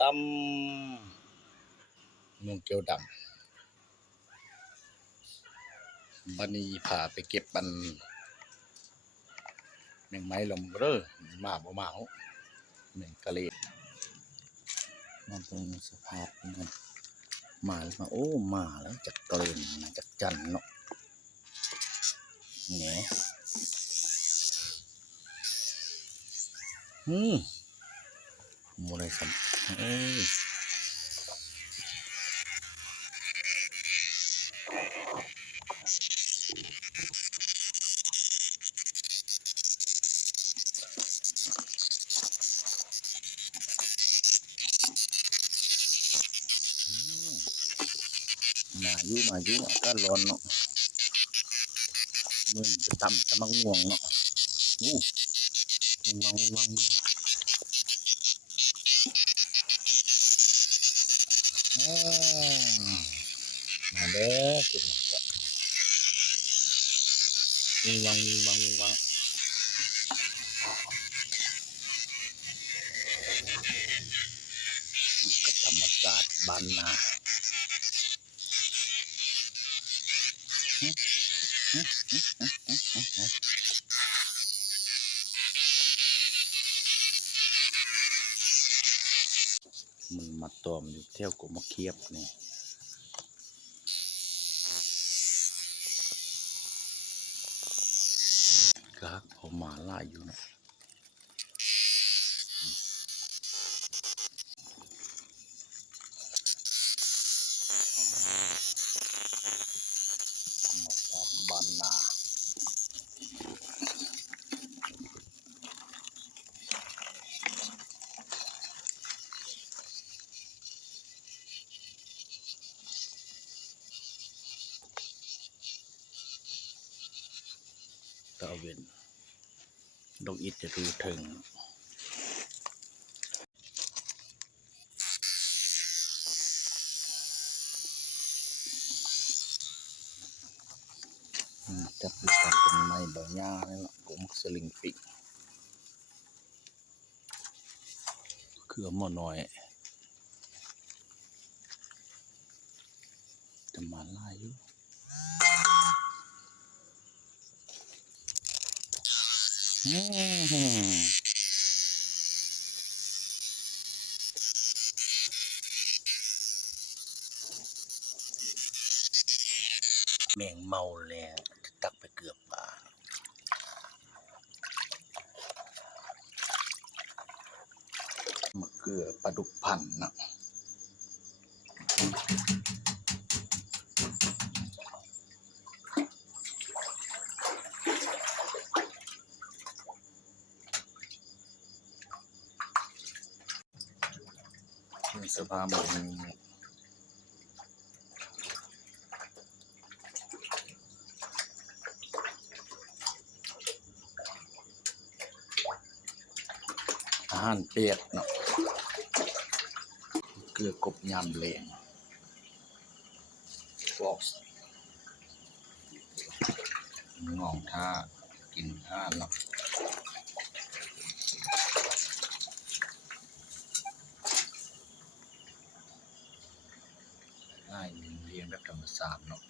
ตำนุ่งเกียวดำบันนี้พาไปเก็บปันแมงไม้ลมเร่อมาบ่มาเอาแมงกะเลดมันเป็นสภาพมันมาแล้วมาโอ้มาแล้วจากกะเลนมาจากจันเนาะเนี่ยโมไรสัมมาอยู่อากาศร้อนเนาะมึงจะต่ำจะมังง่วงเนาะวังมาเด้อกินวังกับธรรมชาติบ้านนามันมาตอมอยู่เที่ยวกูมาเคียบนี่ก็ผมมาล่าอยู่นะธรรมชาติบ้านนาตะเวนดอกอิฐจะดูถึงจับดูกันเป็นไม้ใบหญ้านี่แหละกูมักสลิงปิคือหม้อน้อยจะมาไล่อยู่แมงเมาแล้วตักไปเกือบป่ามะเขือปลาดุกพันนะมีสภาพแบบนี้อาหารเปียกเนาะเกลือกบยำแรงฟอกงองท่ากินท่าเนาะง่ายเรียนแบบธรรมศาสตร์เนาะ